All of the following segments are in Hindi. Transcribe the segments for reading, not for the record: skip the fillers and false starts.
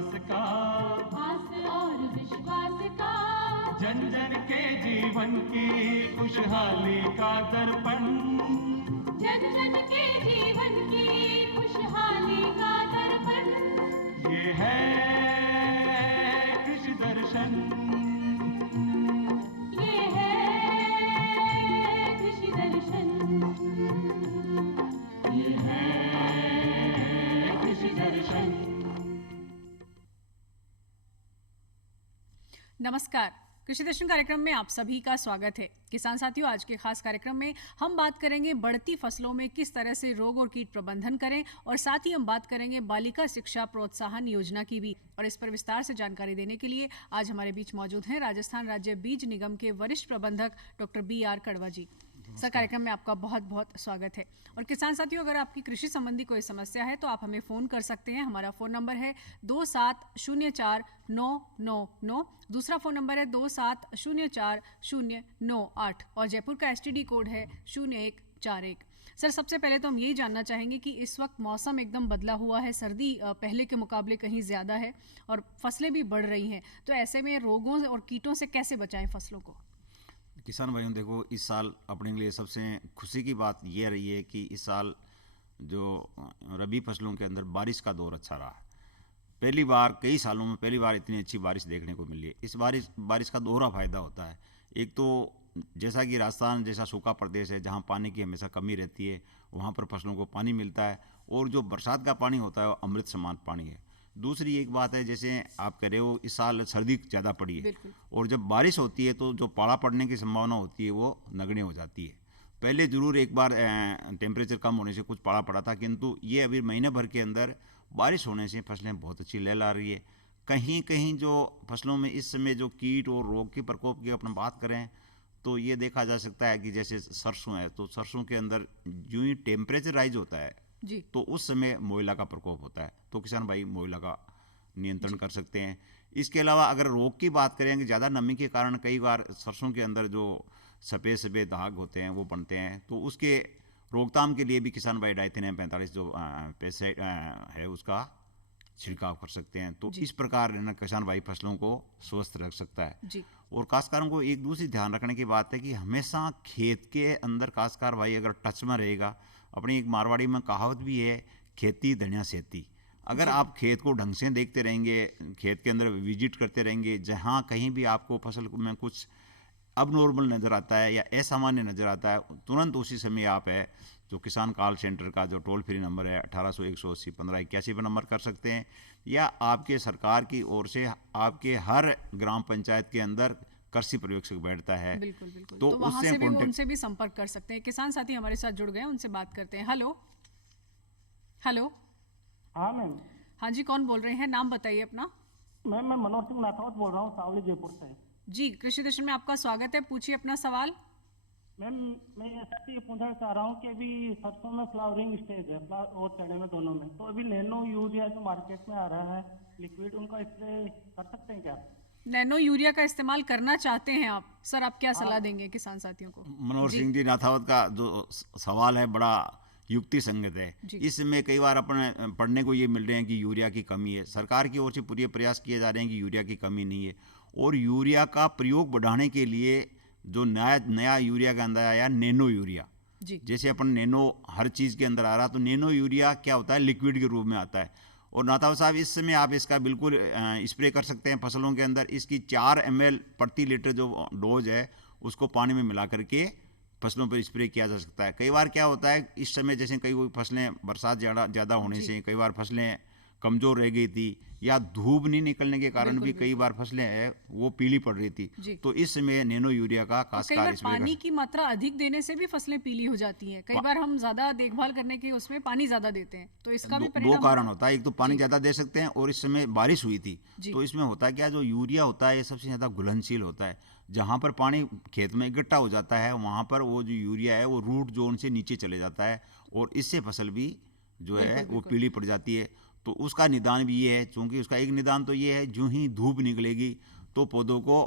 विश्वास का, आस और विश्वास का, जन जन के जीवन की खुशहाली का दर्पण, जन जन के जीवन की खुशहाली का दर्पण, ये है कृषि दर्शन, ये है कृषि दर्शन, ये है कृषि दर्शन। नमस्कार, कृषि दर्शन कार्यक्रम में आप सभी का स्वागत है। किसान साथियों, आज के खास कार्यक्रम में हम बात करेंगे बढ़ती फसलों में किस तरह से रोग और कीट प्रबंधन करें, और साथ ही हम बात करेंगे बालिका शिक्षा प्रोत्साहन योजना की भी। और इस पर विस्तार से जानकारी देने के लिए आज हमारे बीच मौजूद हैं राजस्थान राज्य बीज निगम के वरिष्ठ प्रबंधक डॉक्टर BR कड़वा जी। सर, कार्यक्रम में आपका बहुत बहुत स्वागत है। और किसान साथियों, अगर आपकी कृषि संबंधी कोई समस्या है तो आप हमें फ़ोन कर सकते हैं। हमारा फ़ोन नंबर है 2704-999, दूसरा फ़ोन नंबर है 2704-098 और जयपुर का STD कोड है 0141। सर, सबसे पहले तो हम यही जानना चाहेंगे कि इस वक्त मौसम एकदम बदला हुआ है, सर्दी पहले के मुकाबले कहीं ज़्यादा है और फसलें भी बढ़ रही हैं, तो ऐसे में रोगों और कीटों से कैसे बचाएं फसलों को? किसान भाइयों, देखो, इस साल अपने लिए सबसे खुशी की बात यह रही है कि इस साल जो रबी फसलों के अंदर बारिश का दौर अच्छा रहा है। पहली बार, कई सालों में पहली बार इतनी अच्छी बारिश देखने को मिली है। इस बारिश का दोहरा फायदा होता है। एक तो जैसा कि राजस्थान जैसा सूखा प्रदेश है जहाँ पानी की हमेशा कमी रहती है, वहाँ पर फसलों को पानी मिलता है, और जो बरसात का पानी होता है वो अमृत समान पानी है। दूसरी एक बात है, जैसे आप कह रहे हो, इस साल सर्दी ज़्यादा पड़ी है, और जब बारिश होती है तो जो पाला पड़ने की संभावना होती है वो नगण्य हो जाती है। पहले ज़रूर एक बार टेम्परेचर कम होने से कुछ पाला पड़ा था, किंतु ये अभी महीने भर के अंदर बारिश होने से फसलें बहुत अच्छी लहला रही है। कहीं कहीं जो फसलों में इस समय जो कीट और रोग के प्रकोप की अपन बात करें तो ये देखा जा सकता है कि जैसे सरसों है, तो सरसों के अंदर जो ही टेम्परेचर राइज होता है जी, तो उस समय मोइला का प्रकोप होता है, तो किसान भाई मोइला का नियंत्रण कर सकते हैं। इसके अलावा अगर रोग की बात करें कि ज़्यादा नमी के कारण कई बार सरसों के अंदर जो सफ़ेद सफ़ेद दाग होते हैं वो बनते हैं, तो उसके रोकथाम के लिए भी किसान भाई डाइथेनियम 45 जो पेस्टिसाइड है उसका छिड़काव कर सकते हैं। तो इस प्रकार ना किसान भाई फसलों को स्वस्थ रख सकता है जी। और काश्तकारों को एक दूसरी ध्यान रखने की बात है कि हमेशा खेत के अंदर काश्तकार भाई अगर टच में रहेगा, अपनी एक मारवाड़ी में कहावत भी है, खेती धनिया सेती। अगर आप खेत को ढंग से देखते रहेंगे, खेत के अंदर विजिट करते रहेंगे, जहाँ कहीं भी आपको फसल में कुछ अब नॉर्मल नज़र आता है या असामान्य नज़र आता है, तुरंत उसी समय आप है जो किसान कॉल सेंटर का जो टोल फ्री नंबर है 1800-180-1581 पर नंबर कर सकते हैं, या आपके सरकार की ओर से आपके हर ग्राम पंचायत के अंदर कृषि पर्यवेक्षक बैठता है। बिल्कुल बिल्कुल, तो तो वहाँ उससे से भी उनसे भी संपर्क कर सकते हैं। किसान साथी हमारे साथ जुड़ गए, उनसे बात करते हैं। Hello hello. हाँ मैम। हाँ जी, कौन बोल रहे हैं? नाम बताइए अपना। मैम, मैं मनोज सिंह नाथावत बोल रहा हूँ, सावली जयपुर से। जी, कृषि दर्शन में आपका स्वागत है, पूछिए अपना सवाल। मैम, मैं ऐसा ये पूछना चाह रहा हूँ कि अभी सरसों में फ्लावरिंग स्टेज है, फ्लावर और चने में, दोनों में, तो अभी नैनो यूरिया जो मार्केट में आ रहा है लिक्विड, उनका स्प्रे कर सकते हैं क्या? नैनो यूरिया का इस्तेमाल करना चाहते हैं आप? सर, आप क्या सलाह देंगे किसान साथियों को? मनोहर सिंह जी नाथावत का जो सवाल है बड़ा युक्ति संगत है। इसमें कई बार अपने पढ़ने को ये मिल रहे हैं कि यूरिया की कमी है। सरकार की ओर से पूरे प्रयास किए जा रहे हैं कि यूरिया की कमी नहीं है, और यूरिया का प्रयोग बढ़ाने के लिए जो नया यूरिया का अंदर आया, नैनो यूरिया, जैसे अपन नैनो हर चीज़ के अंदर आ रहा, तो नैनो यूरिया क्या होता है, लिक्विड के रूप में आता है। और नाथावत साहब, इस समय आप इसका बिल्कुल स्प्रे कर सकते हैं फसलों के अंदर। इसकी 4 ml प्रति लीटर जो डोज है उसको पानी में मिला करके फसलों पर स्प्रे किया जा सकता है। कई बार क्या होता है, इस समय जैसे कई फसलें बरसात ज़्यादा होने से कई बार फसलें कमज़ोर रह गई थी, या धूप नहीं निकलने के कारण भी कई बार फसलें हैं वो पीली पड़ रही थी, तो इस समय नैनो यूरिया का खासकर पानी की मात्रा अधिक देने से भी फसलें पीली हो जाती हैं। कई बार हम ज़्यादा देखभाल करने के उसमें पानी ज़्यादा देते हैं, तो इसका भी दो कारण होता है। एक तो पानी ज़्यादा दे सकते हैं, और इस समय बारिश हुई थी, तो इसमें होता है क्या, जो यूरिया होता है ये सबसे ज़्यादा घुलनशील होता है। जहाँ पर पानी खेत में इकट्ठा हो जाता है वहाँ पर वो जो यूरिया है वो रूट जोन से नीचे चले जाता है, और इससे फसल भी जो है वो पीली पड़ जाती है। तो उसका निदान भी ये है, चूँकि उसका एक निदान तो ये है, जो ही धूप निकलेगी तो पौधों को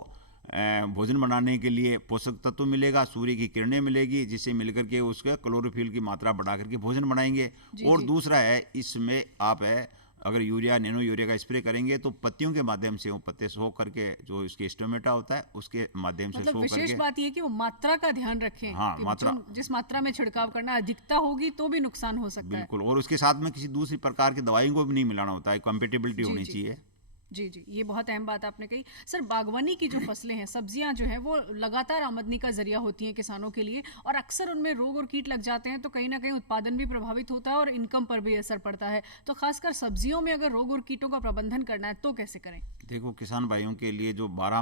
भोजन बनाने के लिए पोषक तत्व मिलेगा, सूर्य की किरणें मिलेगी, जिससे मिलकर के उसके क्लोरोफिल की मात्रा बढ़ा करके भोजन बनाएंगे। और दूसरा है, इसमें आप है अगर यूरिया नैनो यूरिया का स्प्रे करेंगे तो पत्तियों के माध्यम से वो पत्ते सोख करके जो इसके स्टोमेटा होता है उसके माध्यम से मतलब सोख विशेष करके। बात ये कि वो मात्रा का ध्यान रखें हाँ, कि मात्रा। जिस मात्रा में छिड़काव करना, अधिकता होगी तो भी नुकसान हो सकता है। बिल्कुल, और उसके साथ में किसी दूसरी प्रकार की दवाइयों को भी नहीं मिलाना होता है, कंपेटिबिलिटी जी, होनी जी। चाहिए। जी जी, ये बहुत अहम बात आपने कही। सर, बागवानी की जो फसलें हैं, सब्जियां जो हैं, वो लगातार आमदनी का जरिया होती हैं किसानों के लिए, और अक्सर उनमें रोग और कीट लग जाते हैं तो कहीं ना कहीं उत्पादन भी प्रभावित होता है और इनकम पर भी असर पड़ता है। तो खासकर सब्जियों में अगर रोग और कीटों का प्रबंधन करना है तो कैसे करें? देखो, किसान भाइयों के लिए जो 12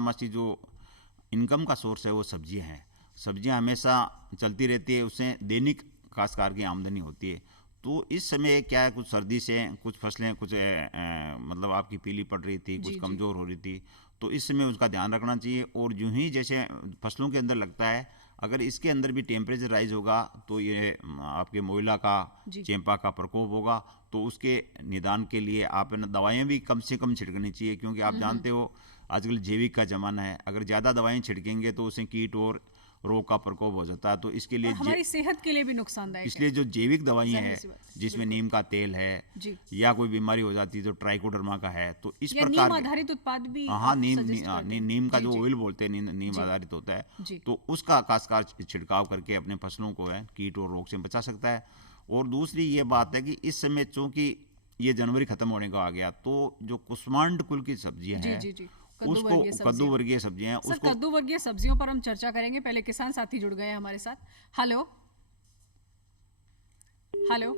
मासी जो इनकम का सोर्स है वो सब्जियां हैं। सब्जियां हमेशा चलती रहती है, उससे दैनिक खासकार की आमदनी होती है। तो इस समय क्या है, कुछ सर्दी से कुछ फसलें कुछ मतलब आपकी पीली पड़ रही थी, कुछ जी, जी। कमज़ोर हो रही थी, तो इस समय उसका ध्यान रखना चाहिए। और यूं ही जैसे फसलों के अंदर लगता है, अगर इसके अंदर भी टेम्परेचर राइज होगा तो ये आपके मोइला का, जी। चेंपा का प्रकोप होगा, तो उसके निदान के लिए आप दवाएं भी कम से कम छिड़कनी चाहिए, क्योंकि आप जानते हो आजकल जैविक का ज़माना है। अगर ज़्यादा दवाएं छिड़केंगे तो उससे कीट और रोग का प्रकोप हो जाता है। तो इसके लिए और हमारी सेहत के लिए भी नुकसानदायक इसलिए जो जैविक दवाइयाँ जाहिर हैं, सी बात है, जिसमें नीम का तेल है जी। या कोई बीमारी हो जाती है तो ट्राइकोडर्मा का है, तो इस या नीम प्रकार आधारित उत्पाद भी हाँ, आप नीम suggest करते हैं? नीम का जी, जो जी। ऑयल बोलते हैं, नीम जी। आधारित होता जी। है, तो उसका खासकर छिड़काव करके अपने फसलों को है कीट और रोग से बचा सकता है। और दूसरी ये बात है कि इस समय चूंकि ये जनवरी खत्म होने को आ गया, तो जो कुष्मांड कुल की सब्जियां जी हैं, जी जी, उसको कद्दू वर्गीय सब्जियां हैं, सर, उसको कद्दू वर्गीय सब्जियों पर हम चर्चा करेंगे। पहले किसान साथी जुड़ गए हैं हमारे साथ। हेलो हेलो,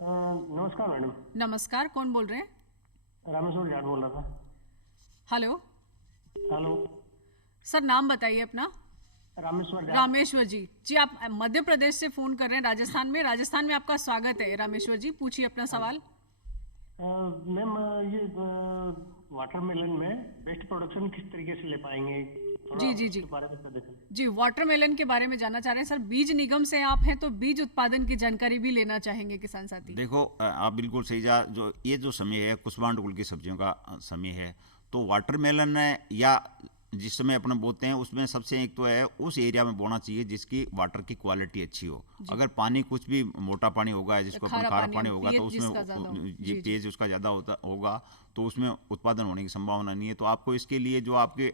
नमस्कार मैडम, नमस्कार, कौन बोल रहे हैं? रामेश्वर जाट बोल रहा था। हेलो हेलो, सर, नाम बताइए अपना। रामेश्वर जाट। रामेश्वर जी। जी, आप मध्य प्रदेश से फोन कर रहे हैं, राजस्थान में आपका स्वागत है। रामेश्वर जी, पूछिए अपना सवाल। मैम, ये वाटरमेलन में बेस्ट प्रोडक्शन किस तरीके से ले पाएंगे? थोड़ा जी, जी, जी। उसके बारे में सजेशन। जी, वाटरमेलन के बारे में जानना चाह रहे हैं सर। बीज निगम से आप हैं तो बीज उत्पादन की जानकारी भी लेना चाहेंगे किसान साथी। देखो, आप बिल्कुल सही जो ये जो समय है कुष्मांड कुल की सब्जियों का समय है, तो वाटरमेलन या जिस समय अपने बोते हैं उसमें सबसे एक तो है उस एरिया में बोना चाहिए जिसकी वाटर की क्वालिटी अच्छी हो। अगर पानी कुछ भी मोटा पानी होगा, जिसको खारा खारा पानी पानी हो, होगा, तो pH जिसका ज्यादा हो। उसमें जी, ये जी। पेज उसका ज़्यादा होगा, तो उसमें उत्पादन होने की संभावना नहीं है। तो आपको इसके लिए जो आपके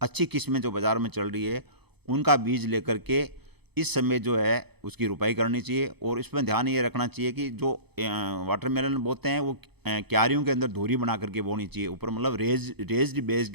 अच्छी किस्में जो बाजार में चल रही है उनका बीज लेकर के इस समय जो है उसकी रुपाई करनी चाहिए। और इसमें ध्यान ये रखना चाहिए कि जो वाटरमेलन बोते हैं वो क्यारियों के अंदर धुरी बना करके बोनी चाहिए, ऊपर मतलब रेज्ड बेस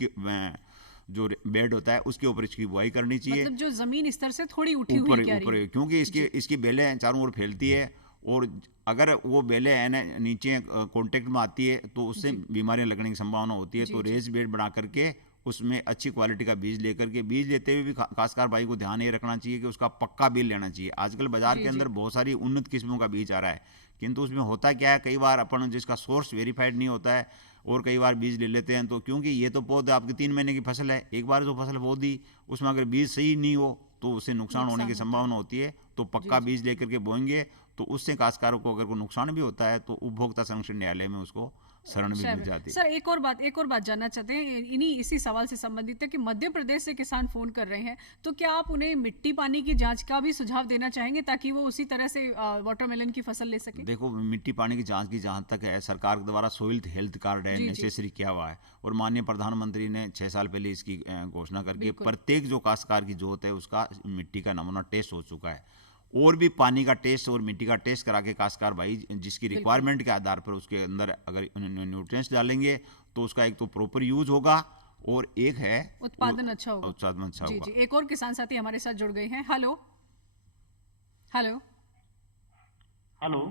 जो बेड होता है उसके ऊपर इसकी बुआई करनी चाहिए, मतलब जो जमीन स्तर से थोड़ी उठी हुई ऊपर क्यारी। ऊपर, क्योंकि इसकी बेलें चारों ओर फैलती है, और अगर वो बेलें है ना नीचे कांटेक्ट में आती है तो उससे बीमारियां लगने की संभावना होती है। जी, तो जी। रेज बेड बना करके उसमें अच्छी क्वालिटी का बीज लेकर के, बीज लेते हुए भी खासकर भाई को ध्यान ये रखना चाहिए कि उसका पक्का बीज लेना चाहिए। आजकल बाजार जी, के अंदर जी। बहुत सारी उन्नत किस्मों का बीज आ रहा है, किंतु उसमें होता क्या है, कई बार अपन जिसका सोर्स वेरीफाइड नहीं होता है और कई बार बीज ले लेते हैं। तो क्योंकि ये तो पौध आपकी 3 महीने की फसल है, एक बार जो फसल बो दी उसमें अगर बीज सही नहीं हो तो उससे नुकसान होने की होता है। संभावना होती है। तो पक्का बीज लेकर के बोएंगे तो उससे काश्तकारों को अगर कोई नुकसान भी होता है तो उपभोक्ता संरक्षण न्यायालय में उसको शरण भी मिल जाती है। सर, एक और बात जानना चाहते हैं, इसी सवाल से संबंधित है कि मध्य प्रदेश से किसान फोन कर रहे हैं, तो क्या आप उन्हें मिट्टी पानी की जांच का भी सुझाव देना चाहेंगे ताकि वो उसी तरह से वाटरमेलन की फसल ले सके? देखो, मिट्टी पानी की जांच की जहाँ तक है, सरकार के द्वारा सोइल हेल्थ कार्ड है, जी, जी। नेसेसरी किया हुआ है, और माननीय प्रधानमंत्री ने 6 साल पहले इसकी घोषणा करके बिल्कुल। प्रत्येक जो काश्तकार की जोत है उसका मिट्टी का नमूना टेस्ट हो चुका है। और भी पानी का टेस्ट और मिट्टी का टेस्ट करा के काश्तकार भाई जिसकी रिक्वायरमेंट के आधार पर उसके अंदर अगर न्यूट्रिएंट्स डालेंगे तो उसका एक तो प्रॉपर यूज होगा और एक है उत्पादन अच्छा होगा। उत्पादन अच्छा जी होगा। जी, एक और किसान साथी हमारे साथ जुड़ गए हैं। हेलो हेलो, हेलो,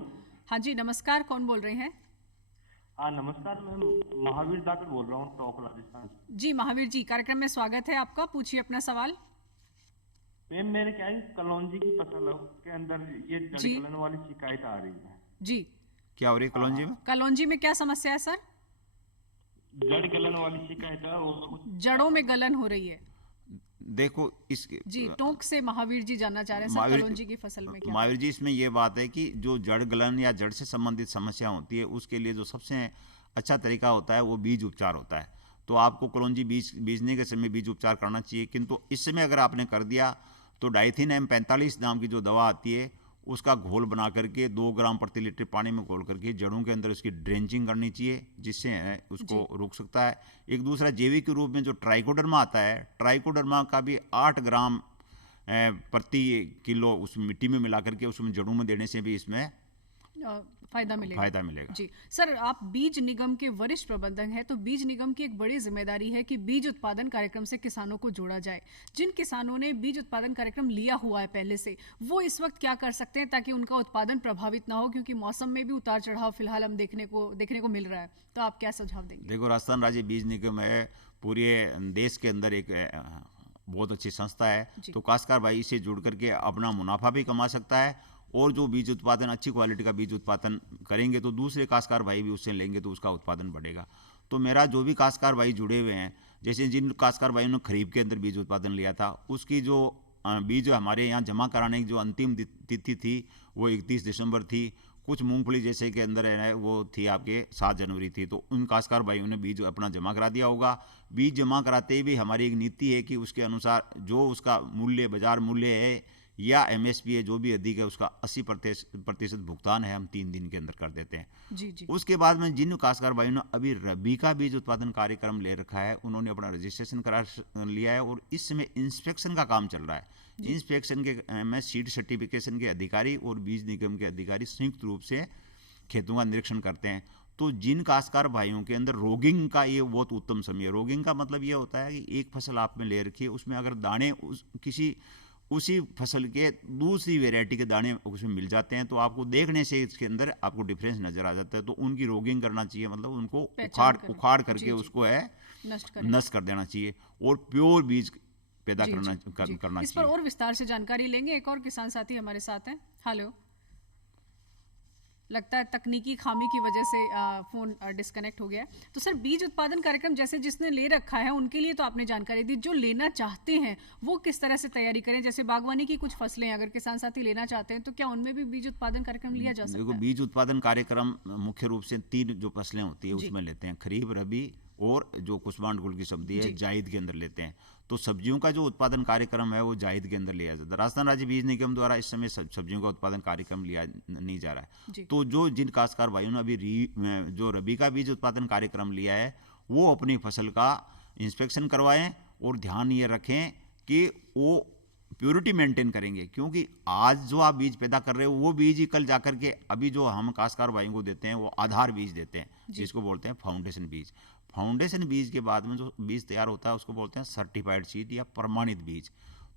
हाँ जी, नमस्कार, कौन बोल रहे हैं? हाँ नमस्कार मैम, महावीर जाट बोल रहा हूँ, टॉप राजस्थान से। जी महावीर जी, कार्यक्रम में स्वागत है आपका। पूछिए अपना सवाल। मैम, मेरे क्या है, कलौंजी की फसल है उसके अंदर ये जड़ जी। गलन वाली शिकायत आ रही है। जी, क्या हो रही है कलौंजी में? कलौंजी में क्या समस्या है सर? जड़ गलन वाली शिकायत है और जड़ों में गलन हो रही है। देखो, इस जी, टोंक से महावीर जी जानना चाह रहे हैं सर, महावीर- कलौंजी की फसल में क्या? महावीर जी, इसमें ये बात है कि जो जड़ गलन या जड़ से संबंधित समस्या होती है उसके लिए जो सबसे अच्छा तरीका होता है वो बीज उपचार होता है। तो आपको कलौंजी बीजने के समय बीज उपचार करना चाहिए, किंतु इस समय अगर आपने कर दिया तो डाइथिन M45 नाम की जो दवा आती है उसका घोल बना करके 2 ग्राम प्रति लीटर पानी में घोल करके जड़ों के अंदर उसकी ड्रेंचिंग करनी चाहिए, जिससे उसको रोक सकता है। एक दूसरा जैविक के रूप में जो ट्राइकोडर्मा आता है, ट्राइकोडर्मा का भी 8 ग्राम प्रति किलो उस मिट्टी में मिला करके उसमें जड़ों में देने से भी इसमें फायदा मिलेगा। जी सर, आप बीज निगम के वरिष्ठ प्रबंधक हैं, तो बीज निगम की एक बड़ी जिम्मेदारी है कि बीज उत्पादन कार्यक्रम से किसानों को जोड़ा जाए। जिन किसानों ने बीज उत्पादन कार्यक्रम लिया हुआ है पहले से, वो इस वक्त क्या कर सकते हैं ताकि उनका उत्पादन प्रभावित ना हो, क्योंकि मौसम में भी उतार चढ़ाव फिलहाल हम देखने को मिल रहा है, तो आप क्या सुझाव देंगे? देखो, राजस्थान राज्य बीज निगम है, पूरे देश के अंदर एक बहुत अच्छी संस्था है, तो काश्तकार भाई इससे जुड़ करके अपना मुनाफा भी कमा सकता है, और जो बीज उत्पादन अच्छी क्वालिटी का बीज उत्पादन करेंगे तो दूसरे काश्तकार भाई भी उससे लेंगे तो उसका उत्पादन बढ़ेगा। तो मेरा जो भी काश्तकार भाई जुड़े हुए हैं, जैसे जिन काश्तकार भाइयों ने खरीफ के अंदर बीज उत्पादन लिया था, उसकी जो बीज हमारे यहाँ जमा कराने की जो अंतिम तिथि थी वो 31 दिसंबर थी। कुछ मूंगफली जैसे के अंदर है वो थी आपके 7 जनवरी थी, तो उन काश्तकार भाइयों ने बीज अपना जमा करा दिया होगा। बीज जमा कराते ही भी हमारी एक नीति है कि उसके अनुसार जो उसका मूल्य, बाजार मूल्य है या एमएसपी है, जो भी अधिक है, उसका 80% भुगतान है हम 3 दिन के अंदर कर देते हैं। जी। उसके बाद में जिन काश्तकार भाइयों ने अभी रबी का बीज उत्पादन कार्यक्रम ले रखा है, उन्होंने अपना रजिस्ट्रेशन करा लिया है और इस समय इंस्पेक्शन का काम चल रहा है। इंस्पेक्शन के में सीड सर्टिफिकेशन के अधिकारी और बीज निगम के अधिकारी संयुक्त रूप से खेतों का निरीक्षण करते हैं। तो जिन काश्तकार भाइयों के अंदर रोगिंग का ये बहुत उत्तम समय है। रोगिंग का मतलब ये होता है कि एक फसल आपने ले रखी है, उसमें अगर दाने उसी फसल के दूसरी वैरायटी के दाने उसमें मिल जाते हैं, तो आपको देखने से इसके अंदर आपको डिफरेंस नजर आ जाता है। तो उनकी रोगिंग करना चाहिए, मतलब उनको उखाड़ करके उसको है नष्ट कर देना चाहिए और प्योर बीज पैदा करना चाहिए। इस पर और विस्तार से जानकारी लेंगे। एक और किसान साथी हमारे साथ हैं। हेलो, लगता है तकनीकी खामी की वजह से फोन डिस्कनेक्ट हो गया है। तो सर, बीज उत्पादन कार्यक्रम जैसे जिसने ले रखा है उनके लिए तो आपने जानकारी दी, जो लेना चाहते हैं वो किस तरह से तैयारी करें? जैसे बागवानी की कुछ फसलें अगर किसान साथी लेना चाहते हैं तो क्या उनमें भी बीज उत्पादन कार्यक्रम लिया जा सकता है? देखो, बीज उत्पादन कार्यक्रम मुख्य रूप से 3 जो फसलें होती है उसमें लेते हैं, खरीफ, रबी और जो कुसमांड कुल की सब्जी है जायद के अंदर लेते हैं। तो सब्जियों का जो उत्पादन कार्यक्रम है वो जायद के अंदर लिया जाता है। राजस्थान राज्य बीज निगम द्वारा इस समय सब्जियों का उत्पादन कार्यक्रम लिया नहीं जा रहा है। तो जो जिन काश्तकार भाइयों ने अभी जो रबी का बीज उत्पादन कार्यक्रम लिया है, वो अपनी फसल का इंस्पेक्शन करवाएं और ध्यान ये रखें कि वो प्योरिटी मेंटेन करेंगे, क्योंकि आज जो आप बीज पैदा कर रहे हो वो बीज ही कल जाकर के अभी जो हम काश्तकार भाइयों को देते हैं वो आधार बीज देते हैं, जिसको बोलते हैं फाउंडेशन बीज। फाउंडेशन बीज के बाद में जो बीज तैयार होता है उसको बोलते हैं सर्टिफाइड सीड या प्रमाणित बीज।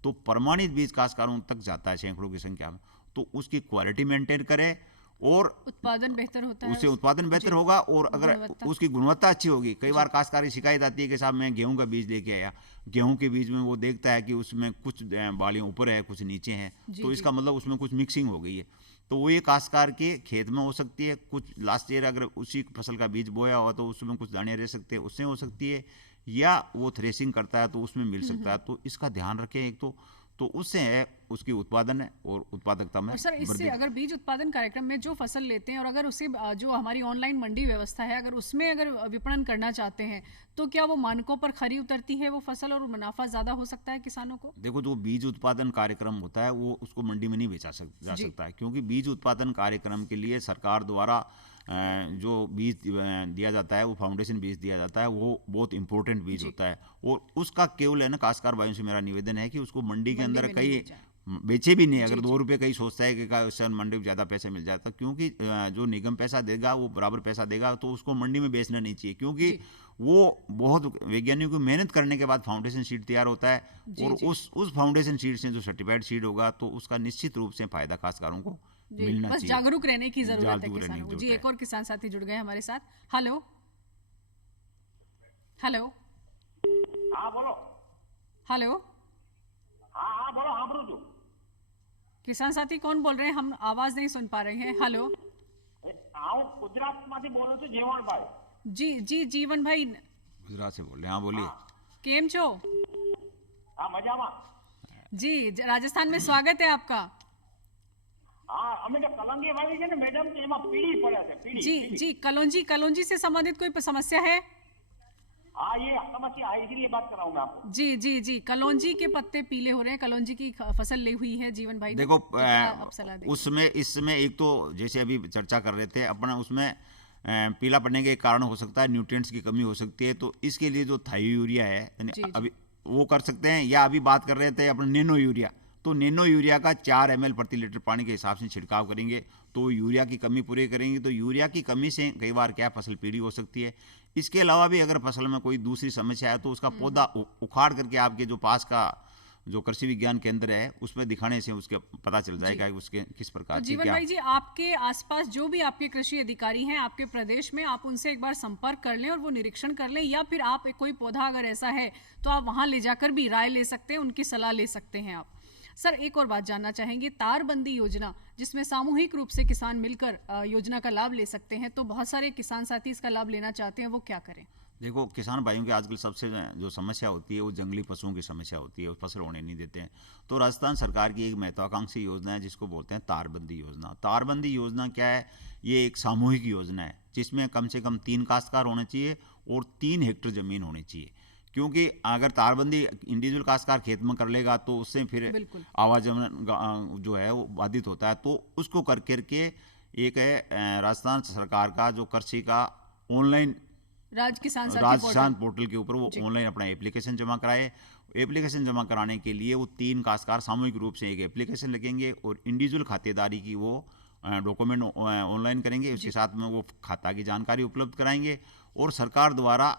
तो प्रमाणित बीज काश्तकारों तक जाता है सैकड़ों की संख्या में, तो उसकी क्वालिटी मेंटेन करें और उत्पादन बेहतर होता है, उससे उत्पादन बेहतर होगा। और अगर उसकी गुणवत्ता अच्छी होगी, कई बार काश्तकार की शिकायत आती है कि साहब मैं गेहूं का बीज लेके आया, गेहूं के बीज में वो देखता है कि उसमें कुछ बालियां ऊपर है कुछ नीचे हैं, तो इसका मतलब उसमें कुछ मिक्सिंग हो गई है। तो वो ये काश्तकार के खेत में हो सकती है, कुछ लास्ट ईयर अगर उसी फसल का बीज बोया हो तो उसमें कुछ दाने रह सकते हैं, उससे हो सकती है, या वो थ्रेसिंग करता है तो उसमें मिल सकता है। तो इसका ध्यान रखें एक तो उससे है उसकी उत्पादन है और उत्पादकता में। सर, इससे अगर बीज उत्पादन कार्यक्रम में जो फसल लेते हैं और अगर उसे जो हमारी ऑनलाइन मंडी व्यवस्था है, अगर उसमें अगर विपणन करना चाहते हैं तो क्या वो मानकों पर खरी उतरती है वो फसल और मुनाफा ज्यादा हो सकता है किसानों को? देखो, जो बीज उत्पादन कार्यक्रम होता है वो उसको मंडी में नहीं बेचा जा सकता है, क्योंकि बीज उत्पादन कार्यक्रम के लिए सरकार द्वारा जो बीज दिया जाता है वो फाउंडेशन बीज दिया जाता है, वो बहुत इंपॉर्टेंट बीज होता है। और उसका केवल है ना, काश्तकार भाइयों से मेरा निवेदन है कि उसको मंडी के अंदर कई बेचे भी नहीं। अगर 2 रुपये कहीं सोचता है कि सर मंडी में ज़्यादा पैसा मिल जाता, क्योंकि जो निगम पैसा देगा वो बराबर पैसा देगा, तो उसको मंडी में बेचना नहीं चाहिए, क्योंकि वो बहुत वैज्ञानिकों की मेहनत करने के बाद फाउंडेशन सीड तैयार होता है। और उस फाउंडेशन सीड से जो सर्टिफाइड सीड होगा तो उसका निश्चित रूप से फायदा काश्तकारों को मिलना चाहिए। बस जागरूक रहने की जरूरत है किसानों को। जी, एक और किसान साथी जुड़ गए हमारे साथ। हेलो, हाँ बोलो। हेलो, हाँ बोलो। हाँ बोलो। किसान साथी कौन बोल रहे हैं? हम आवाज नहीं सुन पा रहे हैं। हेलो, गुजरात माथी बोलो छो जीवन भाई। जी जीवन भाई गुजरात से बोल रहे हैं। हाँ बोलिए। केम छो? हाँ मजा में जी, राजस्थान में स्वागत है आपका। हाँ, अमे तो कलंगी भाई है ना मैडम, एमा पीड़ी पड़े है पीड़ी। जी, कलोंजी से संबंधित कोई समस्या है? हाँ, ये समस्या है, इसीलिए बात कर रहा हूँ मैं आपको। जी जी जी, कलौंजी के पत्ते पीले हो रहे हैं, कलौंजी की फसल ली हुई है जीवन भाई ने। देखो तो क्या आप सलाह देंगे? उसमें इसमें एक तो जैसे अभी चर्चा कर रहे थे अपना, उसमें पीला पड़ने के कारण हो सकता है न्यूट्रिएंट्स की कमी हो सकती है, तो इसके लिए जो थाई यूरिया है यानी जी, जी। अभी वो कर सकते हैं, या अभी बात कर रहे थे अपना नैनो यूरिया, तो नैनो यूरिया का 4 ml प्रति लीटर पानी के हिसाब से छिड़काव करेंगे तो यूरिया की कमी पूरी करेंगे। तो यूरिया की कमी से कई बार क्या फसल पीली हो सकती है। इसके अलावा भी अगर फसल में कोई दूसरी समस्या है तो उसका पौधा उखाड़ करके आपके जो पास का जो कृषि विज्ञान केंद्र है उसमें दिखाने से उसके पता चल जाएगा कि उसके किस प्रकार तो की जीवन क्या। भाई जी, आपके आसपास जो भी आपके कृषि अधिकारी हैं आपके प्रदेश में, आप उनसे एक बार संपर्क कर लें और वो निरीक्षण कर लें, या फिर आप कोई पौधा अगर ऐसा है तो आप वहां ले जाकर भी राय ले सकते हैं, उनकी सलाह ले सकते हैं आप। सर, एक और बात जानना चाहेंगे, तारबंदी योजना जिसमें सामूहिक रूप से किसान मिलकर योजना का लाभ ले सकते हैं, तो बहुत सारे किसान साथी इसका लाभ लेना चाहते हैं, वो क्या करें? देखो, किसान भाइयों की आजकल सबसे जो समस्या होती है वो जंगली पशुओं की समस्या होती है, वो फसल होने नहीं देते हैं। तो राजस्थान सरकार की एक महत्वाकांक्षी योजना है जिसको बोलते हैं तारबंदी योजना। तारबंदी योजना क्या है? ये एक सामूहिक योजना है जिसमें कम से कम 3 काश्तकार होने चाहिए और 3 हेक्टेयर ज़मीन होनी चाहिए, क्योंकि अगर तारबंदी इंडिविजुअल काश्तकार खेत में कर लेगा तो उससे फिर बिल्कुल। आवागमन जो है वो बाधित होता है। तो उसको कर करके एक है राजस्थान सरकार का जो कृषि का ऑनलाइन राजकिसान साथी राजस्थान पोर्टल। पोर्टल के ऊपर वो जी। ऑनलाइन अपना एप्लीकेशन जमा कराए। एप्लीकेशन जमा कराने के लिए वो 3 काश्तकार सामूहिक रूप से एक एप्लीकेशन लगेंगे और इंडिविजुअल खातेदारी की वो डॉक्यूमेंट ऑनलाइन करेंगे, उसके साथ में वो खाता की जानकारी उपलब्ध कराएंगे और सरकार द्वारा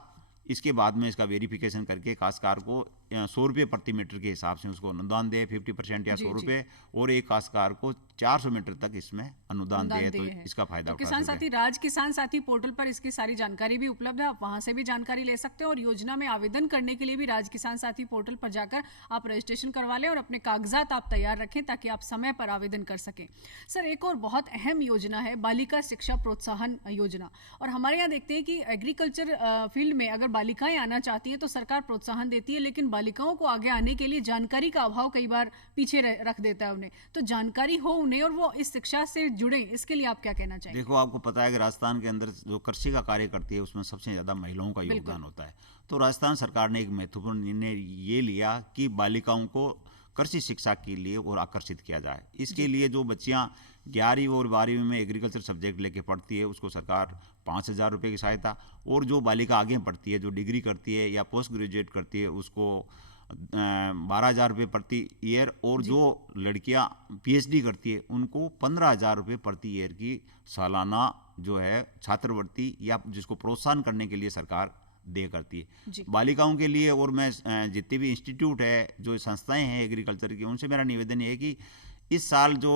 इसके बाद में इसका वेरिफिकेशन करके काश्तकार को 100 रुपये प्रति मीटर के हिसाब से उसको अनुदान दे, 50% या जी, 100 जी। रुपये, और एक काश्तकार को 400 मीटर तक इसमें अनुदान दे, तो है। इसका फायदा तो उठा किसान सकते हैं। साथी राज किसान साथी पोर्टल पर इसकी सारी जानकारी भी उपलब्ध है, आप वहां से भी जानकारी ले सकते हैं और योजना में आवेदन करने के लिए भी राज किसान साथी पोर्टल पर जाकर आप रजिस्ट्रेशन करवा लें और अपने कागजात आप तैयार रखें ताकि आप समय पर आवेदन कर सकें। सर, एक और बहुत अहम योजना है बालिका शिक्षा प्रोत्साहन योजना, और हमारे यहाँ देखते हैं कि एग्रीकल्चर फील्ड में अगर बालिकाएं आना चाहती हैं तो सरकार प्रोत्साहन देती है, लेकिन बालिकाओं को आगे आने के लिए जानकारी का अभाव कई बार पीछे रख देता है उन्हें। तो जानकारी हो उन्हें और वो इस शिक्षा से जुड़े, इसके लिए आप क्या कहना चाहेंगे? देखो, आपको पता है कि राजस्थान के अंदर जो कृषि का कार्य करती है उसमें सबसे ज़्यादा महिलाओं का योगदान होता है। तो राजस्थान सरकार ने एक महत्वपूर्ण निर्णय ये लिया कि बालिकाओं को कृषि शिक्षा के लिए और आकर्षित किया जाए। इसके लिए जो बच्चियां 11वीं और 12वीं में एग्रीकल्चर सब्जेक्ट लेके पढ़ती है उसको सरकार 5,000 रुपये की सहायता, और जो बालिका आगे पढ़ती है, जो डिग्री करती है या पोस्ट ग्रेजुएट करती है, उसको 12,000 रुपये प्रति ईयर, और जो लड़कियां PhD करती है उनको 15,000 रुपये प्रति ईयर की सालाना जो है छात्रवृत्ति या जिसको प्रोत्साहन करने के लिए सरकार दे करती है बालिकाओं के लिए। और मैं जितने भी इंस्टीट्यूट है, जो संस्थाएं हैं एग्रीकल्चर की, उनसे मेरा निवेदन ये है कि इस साल जो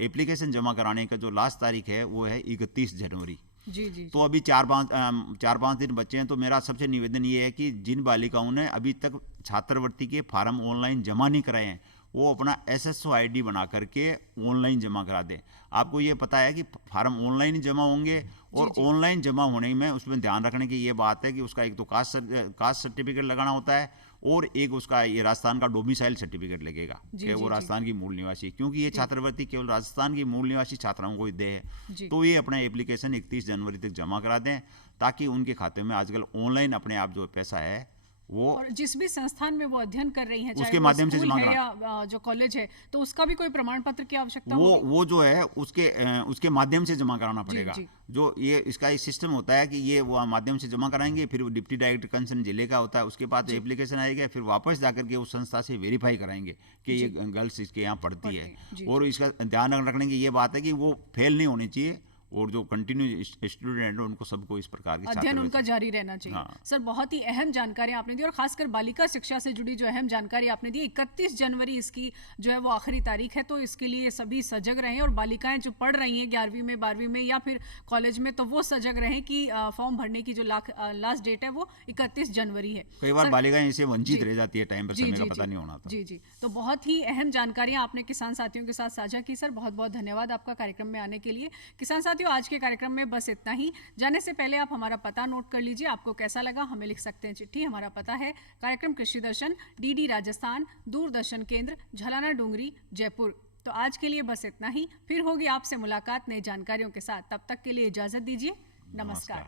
एप्लीकेशन जमा कराने का जो लास्ट तारीख है वो है 31 जनवरी। जी जी। तो अभी 4-5 दिन बचे हैं। तो मेरा सबसे निवेदन ये है कि जिन बालिकाओं ने अभी तक छात्रवृत्ति के फार्म ऑनलाइन जमा नहीं कराए हैं वो अपना SSO ID बना करके ऑनलाइन जमा करा दें। आपको ये पता है कि फार्म ऑनलाइन जमा होंगे, और ऑनलाइन जमा होने में उसमें ध्यान रखने की ये बात है कि उसका एक तो कास्ट सर्टिफिकेट लगाना होता है, और एक उसका ये राजस्थान का डोमिसाइल सर्टिफिकेट लगेगा कि वो राजस्थान की मूल निवासी, क्योंकि ये छात्रवृत्ति केवल राजस्थान की मूल निवासी छात्राओं को ही दे है। तो ये अपना एप्लीकेशन 31 जनवरी तक जमा करा दें ताकि उनके खाते में आजकल ऑनलाइन अपने आप जो पैसा है वो, और जिस भी संस्थान में वो अध्ययन कर रही हैं, चाहे उसके वो माध्यम से स्कूल जमा है करा, या जो कॉलेज है, तो उसका भी कोई प्रमाण पत्र की आवश्यकता वो होगी? वो जो है उसके माध्यम से जमा कराना पड़ेगा। जी। जो ये इसका एक सिस्टम होता है कि ये वो माध्यम से जमा कराएंगे, फिर वो डिप्टी डायरेक्टर कंसर्न जिले का होता है, उसके बाद एप्लीकेशन आएगा, फिर वापस जाकर के उस संस्था से वेरीफाई कराएंगे कि ये गर्ल्स इसके यहाँ पढ़ती है। और इसका ध्यान रखने की ये बात है कि वो फेल नहीं होनी चाहिए, और जो कंटिन्यू स्टूडेंट है उनको सबको इस प्रकार की अध्ययन उनका जारी रहना चाहिए। सर, बहुत ही अहम जानकारी आपने दी, और खासकर बालिका शिक्षा से जुड़ी जो अहम जानकारी आपने दी। 31 जनवरी इसकी जो है वो आखिरी तारीख है, तो इसके लिए सभी सजग रहें, और बालिकाएं जो पढ़ रही हैं 11वीं में, 12वीं में या फिर कॉलेज में, तो वो सजग रहें कि फॉर्म भरने की जो लास्ट डेट है वो 31 जनवरी है। कई बार बालिकाएं इससे वंचित रह जाती है, टाइम पर समय का पता नहीं होना। जी जी। तो बहुत ही अहम जानकारियां आपने किसान साथियों के साथ साझा की। सर, बहुत बहुत धन्यवाद आपका कार्यक्रम में आने के लिए। किसान साथियों, आज के कार्यक्रम में बस इतना ही। जाने से पहले आप हमारा पता नोट कर लीजिए, आपको कैसा लगा हमें लिख सकते हैं चिट्ठी। हमारा पता है कार्यक्रम कृषि दर्शन, DD राजस्थान, दूरदर्शन केंद्र, झलाना डूंगरी, जयपुर। तो आज के लिए बस इतना ही, फिर होगी आपसे मुलाकात नई जानकारियों के साथ। तब तक के लिए इजाजत दीजिए। नमस्कार।